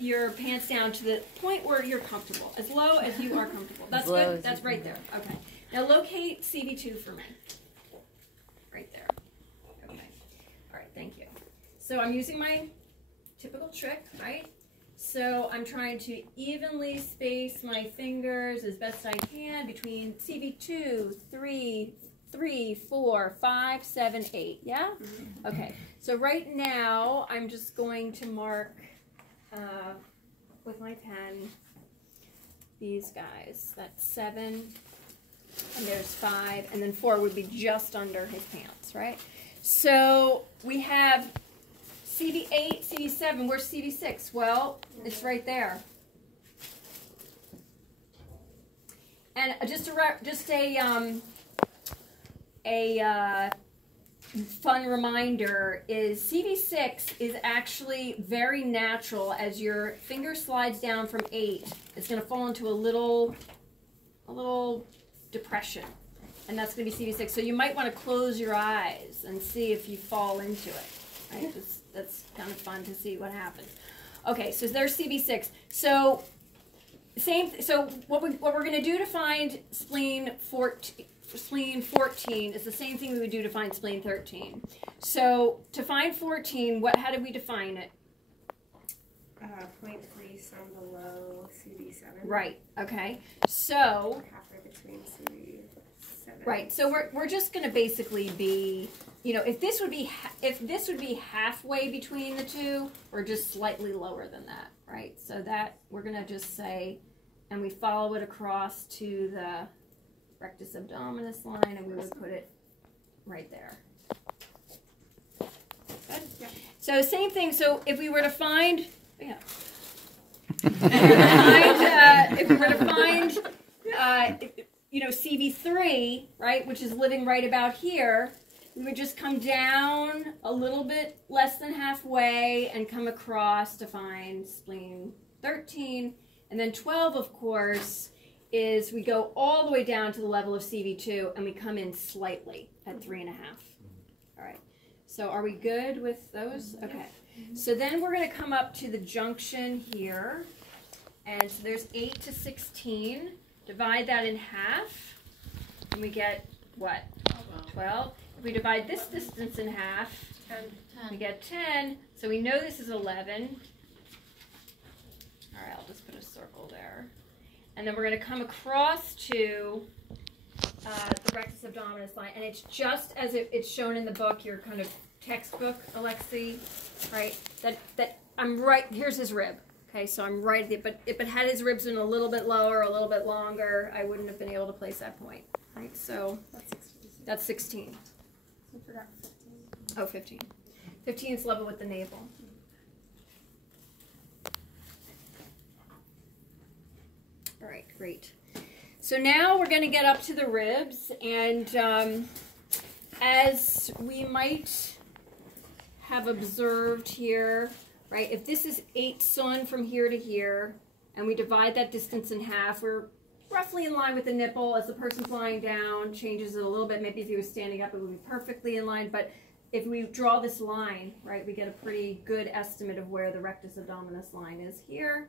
your pants down to the point where you're comfortable, as low as you are comfortable. That's good. That's right there. Okay. Now locate CV2 for me. Right there. Okay. All right. Thank you. So I'm using my typical trick, right? So I'm trying to evenly space my fingers as best I can between CV2, 3, 4, 5, 7, 8. Yeah? Okay. So right now I'm just going to mark with my pen these guys. That's 7, and there's 5, and then 4 would be just under his pants, right? So we have CV8, CV7. Where's CV6? Well, it's right there. And just a fun reminder is CV6 is actually very natural. As your finger slides down from 8, it's going to fall into a little depression, and that's going to be CV6. So you might want to close your eyes and see if you fall into it. Right? That's kind of fun to see what happens. Okay, so there's CV6. So what we're going to do to find spleen 14. Spleen 14 is the same thing we would do to find spleen 13. So to find 14, how did we define it? 0.3 sum below CV7. Right. Okay. So halfway between CV7. Right. So we're just going to basically be, if this would be halfway between the two, or just slightly lower than that, right? So that we're going to just say, and we follow it across to the rectus abdominis line, and we would put it right there. Good? Yeah. So same thing. So if we were to find, if we were to find, CV3, right, which is living right about here, we would just come down a little bit less than halfway and come across to find spleen 13, and then 12, of course, is we go all the way down to the level of CV2 and we come in slightly at 3.5. All right. So are we good with those? Okay. So then we're going to come up to the junction here. And so there's 8 to 16. Divide that in half. And we get what? 12. If we divide this distance in half, 10. We get 10. So we know this is 11. All right, I'll just put a circle there. And then we're going to come across to the rectus abdominis line. And it's just as it's shown in the book, your kind of textbook, Alexi, right? That I'm right, here's his rib. Okay, so I'm right at the, but if it had his ribs been a little bit lower, a little bit longer, I wouldn't have been able to place that point. Right, so that's 16. I forgot 15. Oh, 15. 15 is level with the navel. All right, great. So now we're going to get up to the ribs, and as we might have observed here, right, if this is 8 sun from here to here, and we divide that distance in half, we're roughly in line with the nipple. As the person's lying down, changes it a little bit. Maybe if he was standing up, it would be perfectly in line, but if we draw this line, right, we get a pretty good estimate of where the rectus abdominis line is here.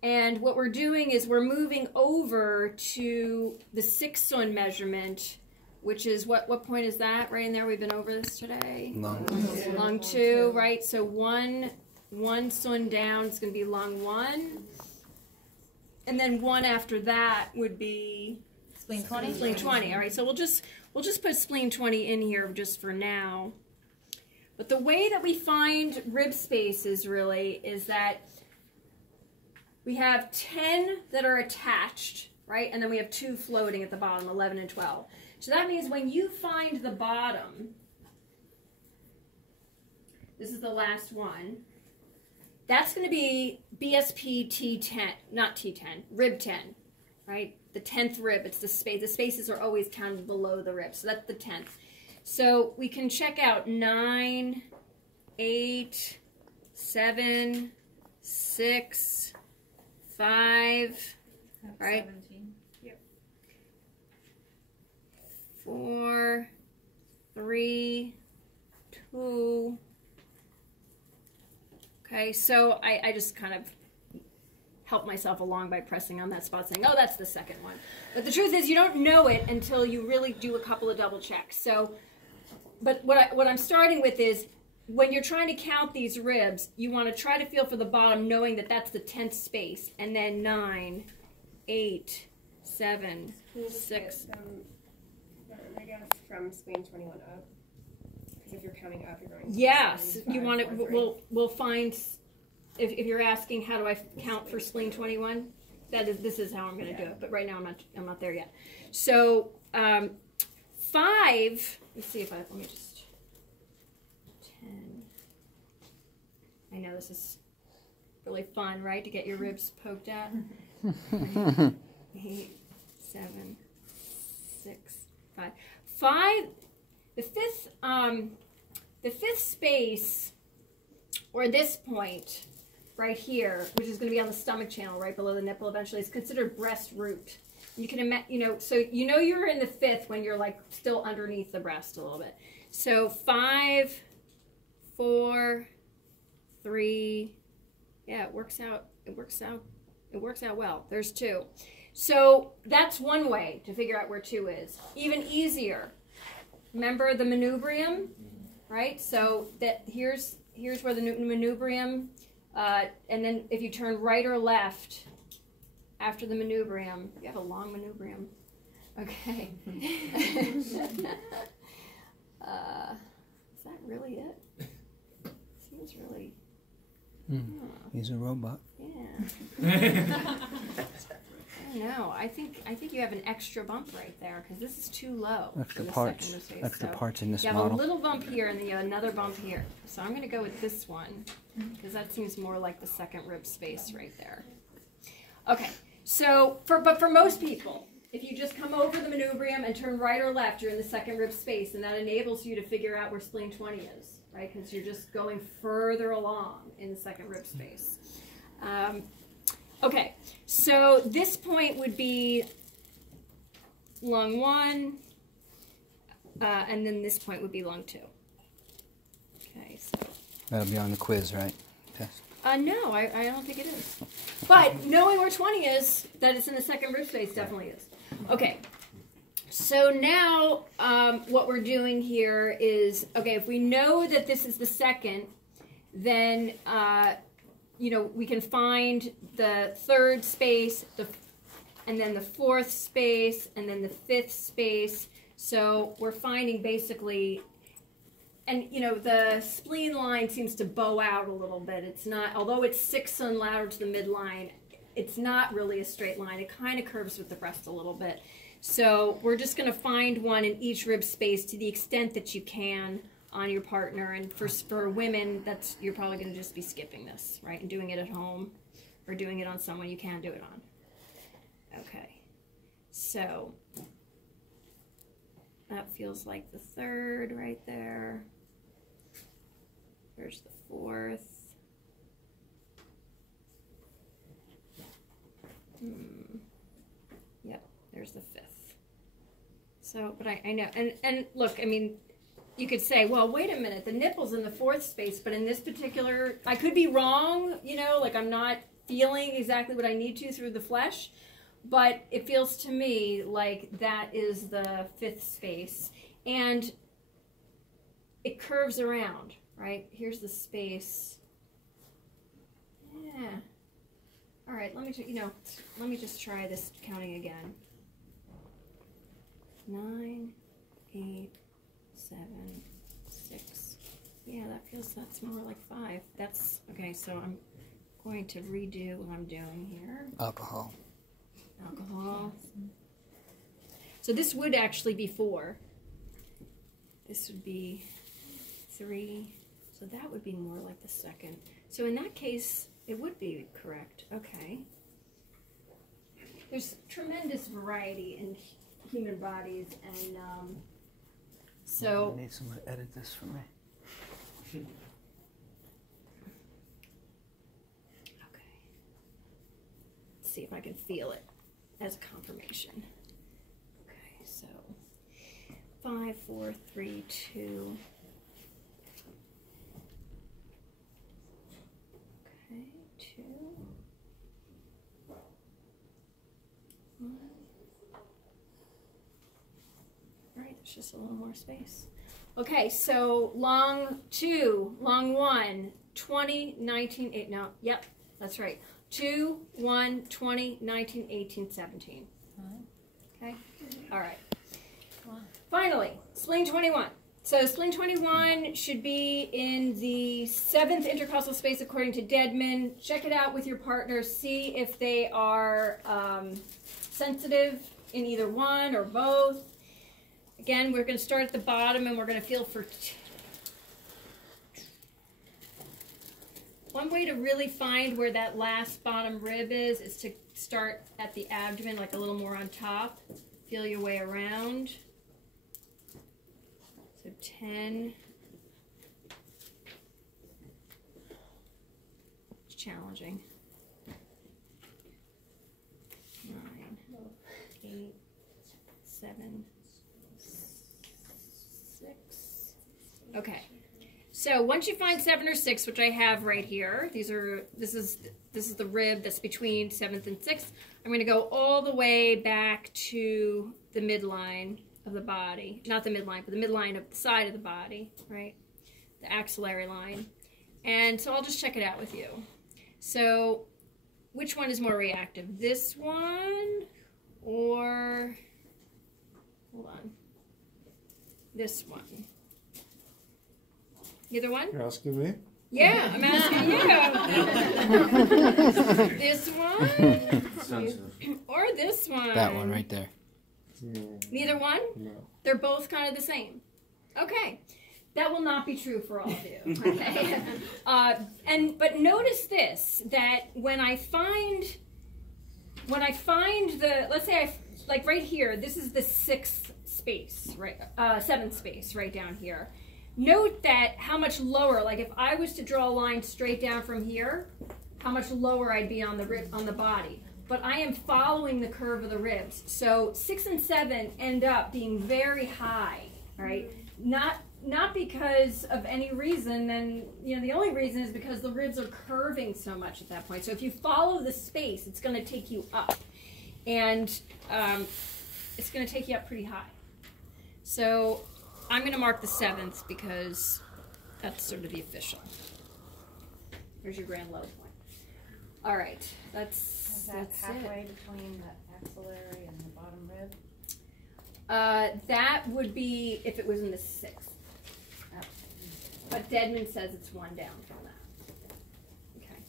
And what we're doing is we're moving over to the 6 sun measurement, which is, what point is that? Right in there, we've been over this today. Lung 2, right? So one sun down is going to be lung 1. And then 1 after that would be Spleen 20. Spleen 20. All right, so we'll just put spleen 20 in here just for now. But the way that we find rib spaces really is that we have 10 that are attached, right? And then we have 2 floating at the bottom, 11 and 12. So that means when you find the bottom, this is the last one, that's going to be BSP T10, not T10, rib 10, right? The 10th rib, it's the space. The spaces are always counted below the rib, so that's the 10th. So we can check out 9, 8, 7, 6, 5, right? 17. Yep. 4, 3, 2. Okay, so I just kind of help myself along by pressing on that spot saying, oh, that's the second one. But the truth is you don't know it until you really do a couple of double checks. So, but what I'm starting with is when you're trying to count these ribs, you want to try to feel for the bottom knowing that that's the 10th space. And then 9, 8, 7, 6. I guess from spleen 21 up. Because if you're counting up, you're going to yes, spleen 5, you want 4, it. We'll find. If you're asking how do I count for spleen 21, this is how I'm going to do it. But right now I'm not there yet. So 5. Let's see if let me just 10. I know this is really fun, right? To get your ribs poked at. 8, 7, 6, 5. 5. The fifth space, or this point right here, which is going to be on the stomach channel, right below the nipple, eventually, is considered breast root. You can imagine, so you're in the 5th when you're like still underneath the breast a little bit. So 5, 4, 3. Yeah, it works out. It works out well. There's 2. So that's one way to figure out where 2 is. Even easier. Remember the manubrium, right? So that here's where the manubrium, and then if you turn right or left after the manubrium, you have a long manubrium. Okay. Is that really it? Seems really. He's a robot. Yeah. I don't know. I think you have an extra bump right there because this is too low. Extra parts. Extra parts in this you model. have a little bump here and then you have another bump here. So I'm going to go with this one because that seems more like the second rib space right there. Okay. So but for most people, if you just come over the manubrium and turn right or left, you're in the second rib space, and that enables you to figure out where spleen 20 is, right? Because you're just going further along in the second rib space. Okay, so this point would be lung 1, and then this point would be lung 2. Okay, so. That'll be on the quiz, right? Test. No, I don't think it is. But knowing where 20 is, that it's in the second rib space definitely is. Okay, so now what we're doing here is, okay, if we know that this is the second, then we can find the 3rd space, and then the 4th space, and then the 5th space. So we're finding basically, and the spleen line seems to bow out a little bit. It's not, although it's 6 on louder to the midline, it's not really a straight line. It kind of curves with the breast a little bit. So we're just going to find one in each rib space to the extent that you can on your partner, and for women, you're probably going to just be skipping this, right, and doing it at home, or doing it on someone you can do it on. Okay, so that feels like the 3rd right there. There's the 4th. Yep, there's the 5th. So, but I know, and look, I mean, you could say, well, wait a minute, the nipple's in the 4th space, but in this particular, I could be wrong, like I'm not feeling exactly what I need to through the flesh, but it feels to me like that is the 5th space, and it curves around, right? Here's the space. Yeah. All right, let me just try this counting again. 9, 8, 7, 6. Yeah, that's more like 5. That's okay. So I'm going to redo what I'm doing here. Alcohol. So this would actually be 4. This would be 3. So that would be more like the second. So in that case, it would be correct. Okay. There's tremendous variety in human bodies, and so I need someone to edit this for me. okay. Let's see if I can feel it as a confirmation. Okay, so 5, 4, 3, 2. It's just a little more space. Okay, so long 2, long 1, 20, 19, 8. No, yep, that's right. 2, 1, 20, 19, 18, 17. Okay, all right. Finally, spleen 21. So spleen 21 should be in the 7th intercostal space according to Deadman. Check it out with your partner. See if they are sensitive in either one or both. Again, we're going to start at the bottom and we're going to feel for... One way to really find where that last bottom rib is to start at the abdomen, like a little more on top. Feel your way around. So 10. It's challenging. 9, 8, 7, 6. Okay. So once you find 7 or 6, which I have right here, this is the rib that's between 7th and 6th. I'm going to go all the way back to the midline of the body. Not the midline, but the midline of the side of the body, right? The axillary line. And so I'll just check it out with you. So which one is more reactive? This one or, hold on, this one? Either one? You're asking me? Yeah, I'm asking you. This one? Or this one? That one right there. No. Neither one? No. They're both kind of the same. Okay. That will not be true for all of you. Okay. But notice this, that when I find the, let's say like right here, this is the 6th space, right? 7th space right down here. Note that how much lower, like if I was to draw a line straight down from here, how much lower I'd be on the body. But I am following the curve of the ribs. So 6 and 7 end up being very high, right? Not because of any reason, and the only reason is because the ribs are curving so much at that point. So if you follow the space, it's going to take you up. And it's going to take you up pretty high. So I'm going to mark the 7th because that's sort of the official. There's your grand low point. All right, that's halfway it. between the axillary and the bottom rib? That would be if it was in the 6th. Oh. But Deadman says it's one down from that. Okay.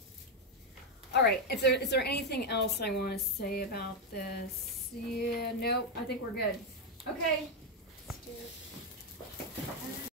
All right. Is there anything else I want to say about this? Yeah. No. I think we're good. Okay. Let's do it.